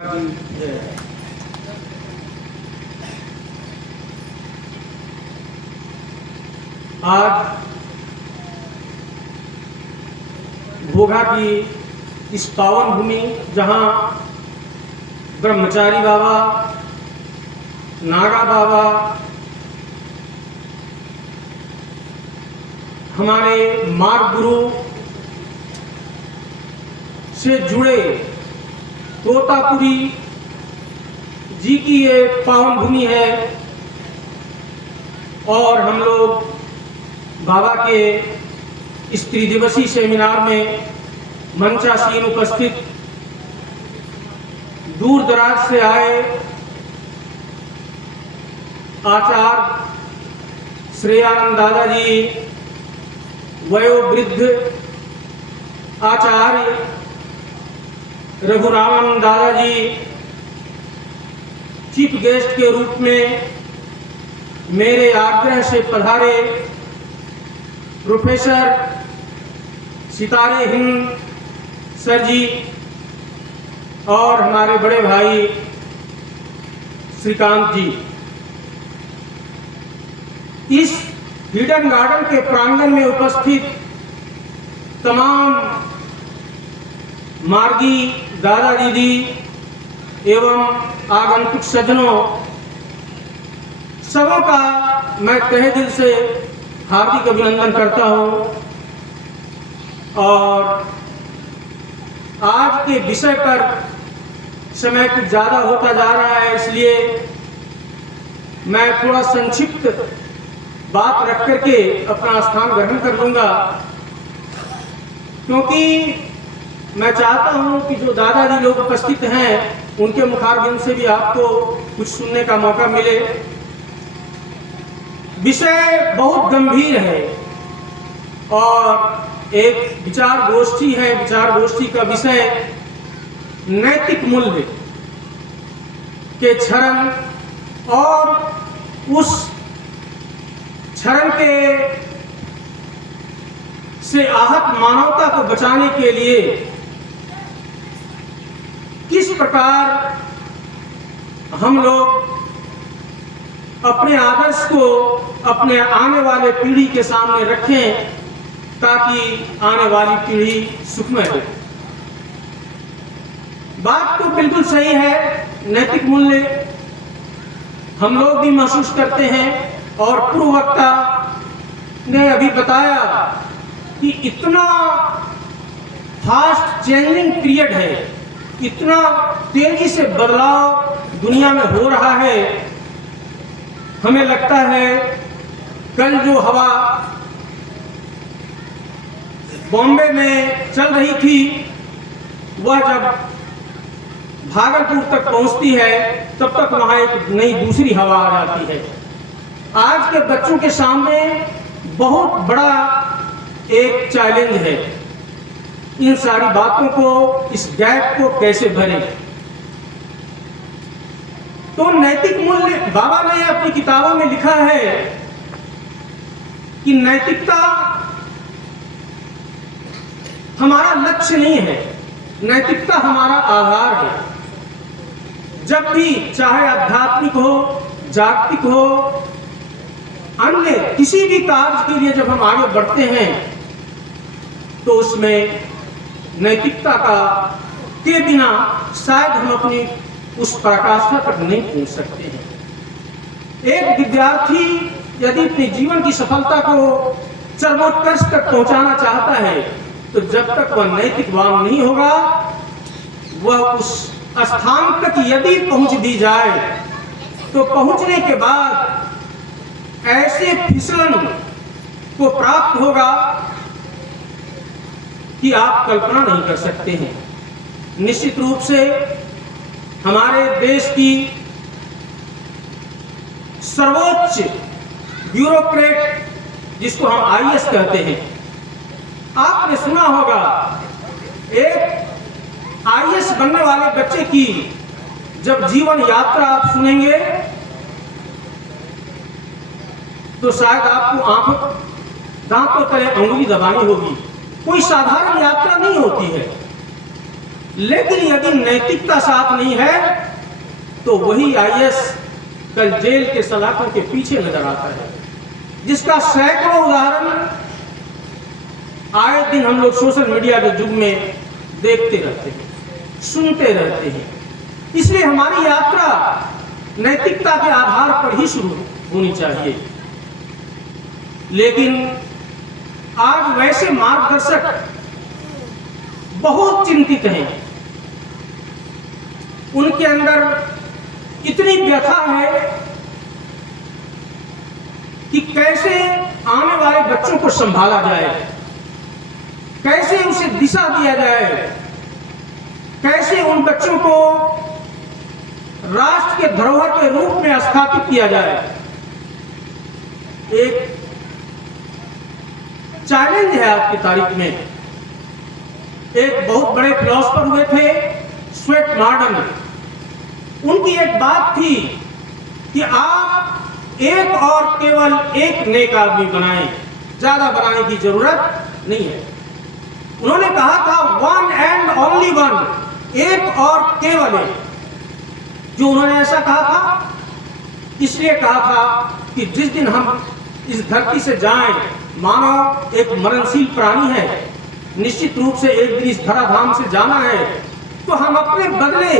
आज घोघा की इस पावन भूमि जहाँ ब्रह्मचारी बाबा, नागा बाबा, हमारे मार्ग गुरु से जुड़े तोतापुरी जी की ये पावन भूमि है और हम लोग बाबा के इस त्रिदिवसीय सेमिनार में मंचासीन उपस्थित दूर दराज से आए आचार्य श्रेयानंद दादाजी, वयोवृद्ध आचार्य रघुरामानंद दादाजी, चीफ गेस्ट के रूप में मेरे आग्रह से पधारे प्रोफेसर सितारे हिंद सर जी और हमारे बड़े भाई श्रीकांत जी। इस हिडन गार्डन के प्रांगण में उपस्थित तमाम मार्गी दादा दीदी एवं आगंतुक सज्जनों, सबों का मैं तहे दिल से हार्दिक अभिनंदन करता हूं और आज के विषय पर समय कुछ ज़्यादा होता जा रहा है, इसलिए मैं थोड़ा संक्षिप्त बात रख करके अपना स्थान ग्रहण कर लूँगा, क्योंकि मैं चाहता हूं कि जो दादाजी लोग उपस्थित हैं उनके मुखारबिंद से भी आपको कुछ सुनने का मौका मिले। विषय बहुत गंभीर है और एक विचार गोष्ठी है। विचार गोष्ठी का विषय नैतिक मूल्य के क्षरण और उस क्षरण के से आहत मानवता को बचाने के लिए किस प्रकार हम लोग अपने आदर्श को अपने आने वाले पीढ़ी के सामने रखें ताकि आने वाली पीढ़ी सुखमय हो। बात तो बिल्कुल सही है, नैतिक मूल्य हम लोग भी महसूस करते हैं और पूर्व वक्ता ने अभी बताया कि इतना फास्ट चेंजिंग पीरियड है, इतना तेजी से बदलाव दुनिया में हो रहा है। हमें लगता है कल जो हवा बॉम्बे में चल रही थी वह जब भागलपुर तक पहुंचती है तब तक वहां एक नई दूसरी हवा आ जाती है। आज के बच्चों के सामने बहुत बड़ा एक चैलेंज है, इन सारी बातों को, इस गैप को कैसे भरें। तो नैतिक मूल्य, बाबा ने अपनी किताबों में लिखा है कि नैतिकता हमारा लक्ष्य नहीं है, नैतिकता हमारा आधार है। जब भी चाहे आध्यात्मिक हो, जागतिक हो, अन्य किसी भी कार्य के लिए जब हम आगे बढ़ते हैं तो उसमें नैतिकता का के बिना शायद हम अपनी उस पराकाष्ठा तक नहीं पहुंच सकते हैं। एक विद्यार्थी यदि अपने जीवन की सफलता को चरमोत्कर्ष तक पहुंचाना चाहता है तो जब तक वह नैतिकवान नहीं होगा, वह उस स्थान तक यदि पहुंच दी जाए तो पहुंचने के बाद ऐसे फिसलन को प्राप्त होगा कि आप कल्पना नहीं कर सकते हैं। निश्चित रूप से हमारे देश की सर्वोच्च ब्यूरोक्रेट, जिसको हम आईएएस कहते हैं, आपने सुना होगा एक आईएएस बनने वाले बच्चे की जब जीवन यात्रा आप सुनेंगे तो शायद आपको आंखों दांतों तले अंगुली दबानी होगी। कोई साधारण यात्रा नहीं होती है, लेकिन यदि नैतिकता साथ नहीं है तो वही आईएएस कल जेल के सलाखों के पीछे नजर आता है, जिसका सैकड़ों उदाहरण आए दिन हम लोग सोशल मीडिया के युग में देखते रहते हैं, सुनते रहते हैं। इसलिए हमारी यात्रा नैतिकता के आधार पर ही शुरू होनी चाहिए। लेकिन आज वैसे मार्गदर्शक बहुत चिंतित हैं, उनके अंदर इतनी व्यथा है कि कैसे आने वाले बच्चों को संभाला जाए, कैसे उसे दिशा दिया जाए, कैसे उन बच्चों को राष्ट्र के धरोहर के रूप में स्थापित किया जाए। एक चैलेंज है आज की तारीख में। एक बहुत बड़े फिलोसोफर हुए थे स्वेट मॉर्डन, उनकी एक बात थी कि आप एक और केवल एक नेक आदमी बनाएं, ज्यादा बनाने की जरूरत नहीं है। उन्होंने कहा था वन एंड ओनली वन, एक और केवल एक। जो उन्होंने ऐसा कहा था इसलिए कहा था कि जिस दिन हम इस धरती से जाएं, मानव एक मरणशील प्राणी है, निश्चित रूप से एक दिन इस धराधाम से जाना है, तो हम अपने बदले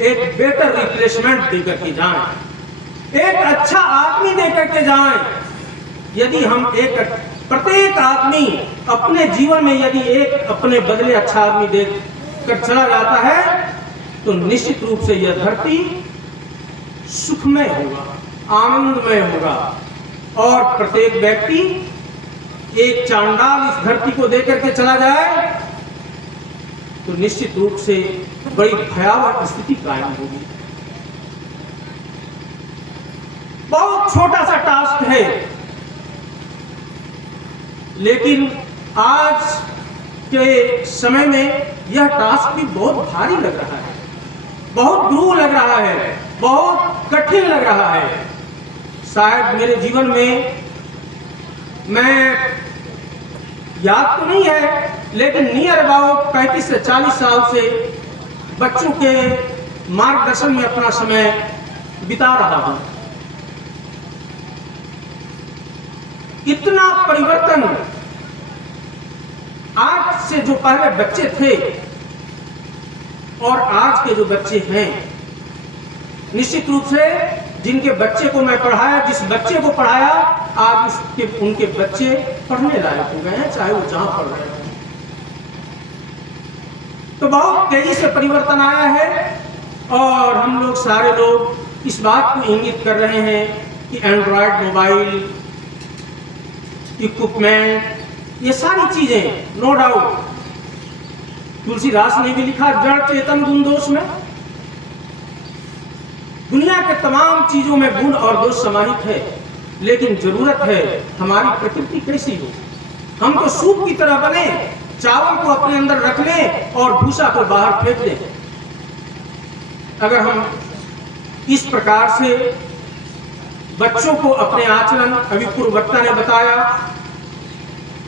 एक बेटर रिप्लेसमेंट देकर के जाएं, एक अच्छा आदमी देकर के जाएं। यदि हम प्रत्येक आदमी अपने जीवन में यदि एक अपने बदले अच्छा आदमी देकर चला जाता है तो निश्चित रूप से यह धरती सुखमय होगा, आनंदमय होगा, और प्रत्येक व्यक्ति एक चांडाल इस धरती को देकर के चला जाए तो निश्चित रूप से बड़ी भयावह स्थिति कायम होगी। बहुत छोटा सा टास्क है, लेकिन आज के समय में यह टास्क भी बहुत भारी लग रहा है, बहुत दूर लग रहा है, बहुत कठिन लग रहा है। शायद मेरे जीवन में, मैं याद तो नहीं है, लेकिन नियर अबाउट 35 से 40 साल से बच्चों के मार्गदर्शन में अपना समय बिता रहा हूं। इतना परिवर्तन आज से जो पहले बच्चे थे और आज के जो बच्चे हैं, निश्चित रूप से जिनके बच्चे को मैं पढ़ाया, जिस बच्चे को पढ़ाया, आज उनके बच्चे पढ़ने लायक हो गए हैं, चाहे वो जहां पढ़ रहे हैं। तो बहुत तेजी से परिवर्तन आया है और हम लोग सारे लोग इस बात को इंगित कर रहे हैं कि एंड्रॉयड मोबाइल, इक्विपमेंट, ये सारी चीजें, नो डाउट, तुलसीदास ने भी लिखा जड़ चेतन गुण दोष में, दुनिया के तमाम चीजों में गुण और दोष समाहित है, लेकिन जरूरत है हमारी प्रकृति कैसी हो। हम तो सूप की तरह बने, चावल को अपने अंदर रख लें और भूसा को बाहर फेंक दें। अगर हम इस प्रकार से बच्चों को अपने आचरण, अभी पूर्ववक्ता ने बताया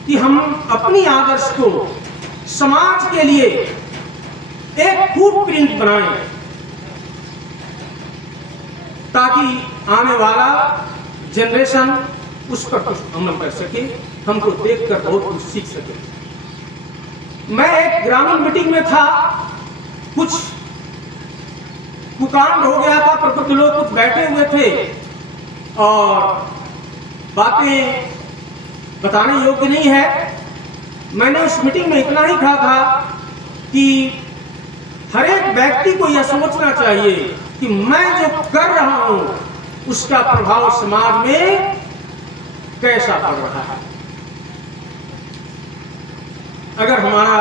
कि हम अपनी आदर्श को समाज के लिए एक फुटप्रिंट बनाएं ताकि आने वाला जनरेशन उस पर कुछ अमल कर सके, हमको देखकर बहुत कुछ सीख सके। मैं एक ग्रामीण मीटिंग में था, कुछ कुकांड हो गया था, पर कुछ लोग कुछ बैठे हुए थे और बातें बताने योग्य नहीं है। मैंने उस मीटिंग में इतना ही कहा था कि हर एक व्यक्ति को यह सोचना चाहिए कि मैं जो कर रहा हूं उसका प्रभाव समाज में कैसा पड़ रहा है। अगर हमारा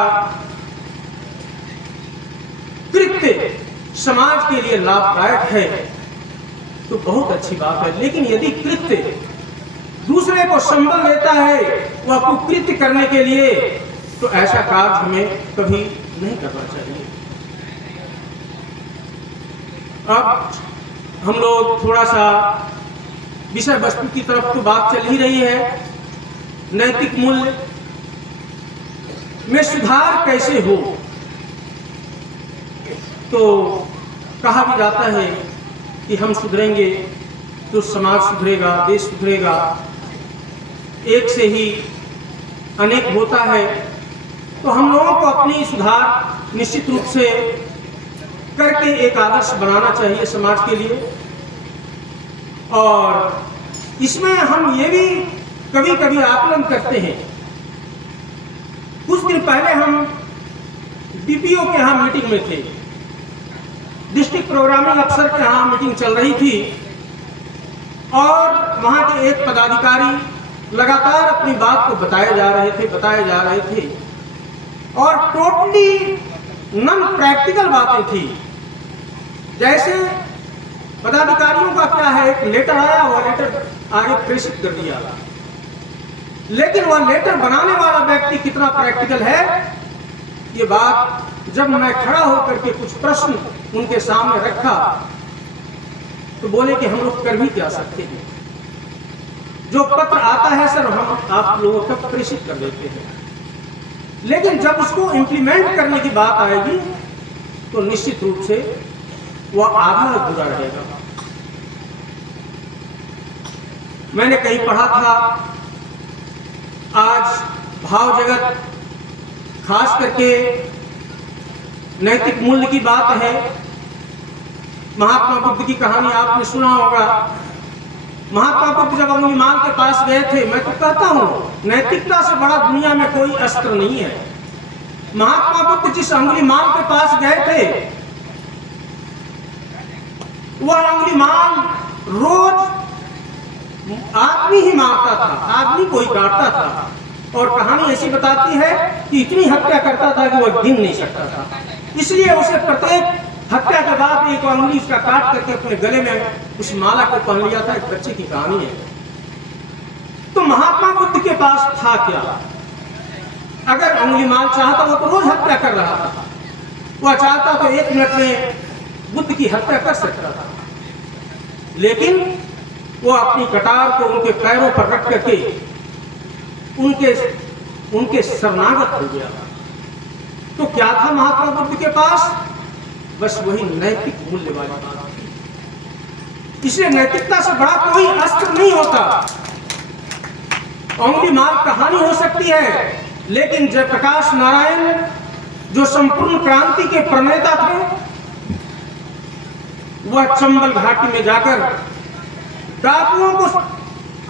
कृत्य समाज के लिए लाभदायक है तो बहुत अच्छी बात है, लेकिन यदि कृत्य दूसरे को संबल देता है वह कुकृत्य करने के लिए, तो ऐसा कार्य हमें कभी नहीं करना चाहिए। अब हम लोग थोड़ा सा विषय वस्तु की तरफ तो बात चल ही रही है, नैतिक मूल्य में सुधार कैसे हो। तो कहा भी जाता है कि हम सुधरेंगे तो समाज सुधरेगा, देश सुधरेगा। एक से ही अनेक होता है, तो हम लोगों को अपनी सुधार निश्चित रूप से करके एक आदर्श बनाना चाहिए समाज के लिए। और इसमें हम ये भी कभी कभी आकलन करते हैं। कुछ दिन पहले हम डीपीओ के यहाँ मीटिंग में थे, डिस्ट्रिक्ट प्रोग्रामिंग अफसर के यहाँ मीटिंग चल रही थी और वहाँ के एक पदाधिकारी लगातार अपनी बात को बताए जा रहे थे और टोटली नॉन प्रैक्टिकल बातें थी। जैसे पदाधिकारियों का क्या है, एक लेटर आया, वह लेटर आगे प्रेषित कर दिया, लेकिन वह लेटर बनाने वाला व्यक्ति कितना प्रैक्टिकल है, ये बात जब मैं खड़ा होकर के कुछ प्रश्न उनके सामने रखा तो बोले कि हम लोग कर भी क्या सकते हैं, जो पत्र आता है सर हम आप लोगों तक प्रेषित कर देते हैं, लेकिन जब उसको इम्प्लीमेंट करने की बात आएगी तो निश्चित रूप से वह आधा अधूरा रहेगा। मैंने कहीं पढ़ा था, आज भाव जगत खास करके नैतिक मूल्य की बात है। महात्मा बुद्ध की कहानी आपने सुना होगा। महात्मा बुद्ध जब अंगुलीमाल के पास गए थे, मैं तो कहता हूं नैतिकता से बड़ा दुनिया में कोई अस्त्र नहीं है। महात्मा बुद्ध जिस अंगुलीमाल के पास गए थे, वह अंगुलीमाल रोज आदमी ही मारता था, आदमी को ही काटता था, और कहानी ऐसी बताती है कि इतनी हत्या करता था कि वह गिन नहीं सकता था। इसलिए उसे प्रत्येक हत्या के बाद एक अंगुली उसका काट करके अपने गले में उस माला को पहन लिया था। एक बच्चे की कहानी है। तो महात्मा बुद्ध के पास था क्या? अगर अंगुलीमाल चाहता वो तो रोज हत्या कर रहा था, वह चाहता तो 1 मिनट में बुद्ध की हत्या कर सकता था, लेकिन वो अपनी कटार को उनके पैरों पर रख करके उनके शरणागत हो गया। तो क्या था महात्मा बुद्ध के पास? बस वही नैतिक मूल्य वाली बात थी। इसलिए नैतिकता से बड़ा कोई अस्त्र नहीं होता। अंगुलीमाल कहानी हो सकती है, लेकिन जयप्रकाश नारायण जो संपूर्ण क्रांति के प्रणेता थे, वह चंबल घाटी में जाकर डाकुओं को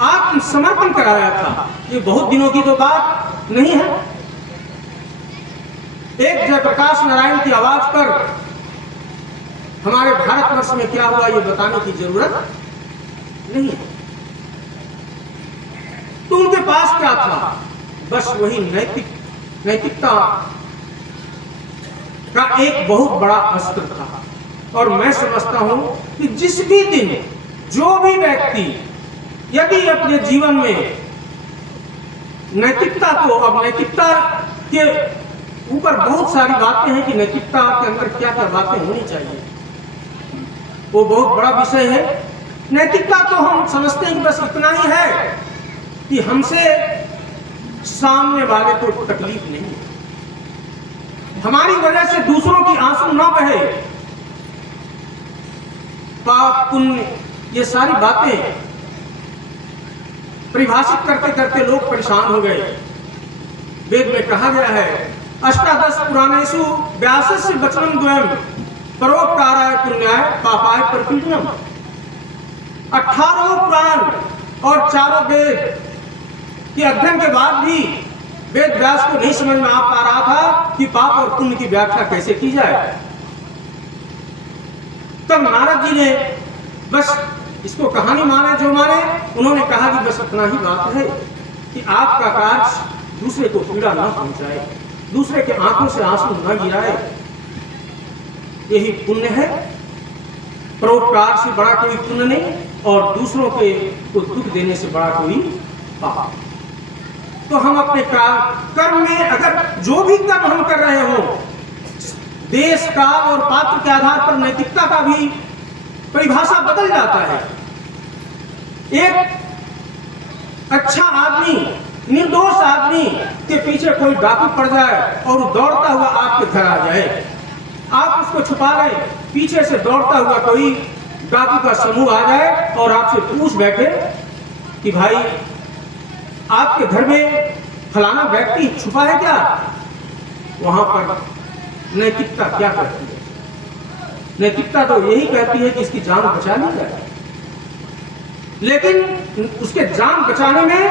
आत्मसमर्पण कराया था। ये बहुत दिनों की तो बात नहीं है। एक जयप्रकाश नारायण की आवाज पर हमारे भारतवर्ष में क्या हुआ ये बताने की जरूरत नहीं है। तो उनके पास क्या था? बस वही नैतिकता का एक बहुत बड़ा अस्त्र था। और मैं समझता हूं कि जिस भी दिन जो भी व्यक्ति यदि अपने जीवन में नैतिकता को, अब नैतिकता के ऊपर बहुत सारी बातें हैं कि नैतिकता के अंदर क्या क्या बातें होनी चाहिए, वो बहुत बड़ा विषय है। नैतिकता तो हम समझते हैं कि बस इतना ही है कि हमसे सामने वाले को तकलीफ नहीं है, हमारी वजह से दूसरों की आंसू ना बहे, पाप पुण्य, ये सारी बातें परिभाषित करते करते लोग परेशान हो गए। वेद में कहा गया है, अष्टादश पुराणेषु व्यासस्य वचनं द्वयम् परोपकाराय पुण्याय पापाय परपीडनम्। 18 पुराण और 4 वेद के अध्ययन के बाद भी वेद व्यास को नहीं समझ में आ पा रहा था कि पाप और पुण्य की व्याख्या कैसे की जाए। तब नारद जी ने बस इसको कहानी माने जो माने, उन्होंने कहा कि बस इतना ही बात है कि आपका कार्य दूसरे को पीड़ा न पहुंचाए, दूसरे के आंखों से आंसू न गिराए, यही पुण्य है। परोपकार से बड़ा कोई पुण्य नहीं, और दूसरों के को दुख देने से बड़ा कोई पाप। तो हम अपने कर्म में, अगर जो भी कर्म हम कर रहे हो, देश काल और पात्र के आधार पर नैतिकता का भी परिभाषा बदल जाता है। एक अच्छा आदमी, निर्दोष आदमी के पीछे कोई डाकू पड़ जाए और दौड़ता हुआ आपके घर आ जाए, आप उसको छुपा रहे, पीछे से दौड़ता हुआ कोई डाकू का समूह आ जाए और आपसे पूछ बैठे कि भाई आपके घर में फलाना व्यक्ति छुपा है क्या, वहां पर नैतिकता क्या कहती है? नैतिकता तो यही कहती है कि इसकी जान बचा ली जाए। लेकिन उसके जान बचाने में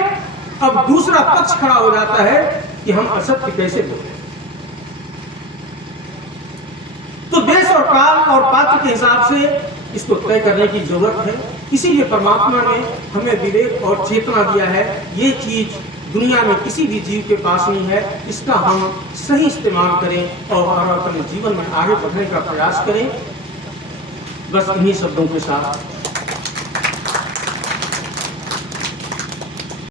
अब दूसरा पक्ष खड़ा हो जाता है कि हम असत्य कैसे बोले। तो देश और काल और पात्र के हिसाब से इसको तय करने की जरूरत है। इसीलिए परमात्मा ने हमें विवेक और चेतना दिया है। ये चीज दुनिया में किसी भी जीव के पास नहीं है। इसका हम सही इस्तेमाल करें और अपने जीवन में आगे बढ़ने का प्रयास करें। बस इन्हीं शब्दों के साथ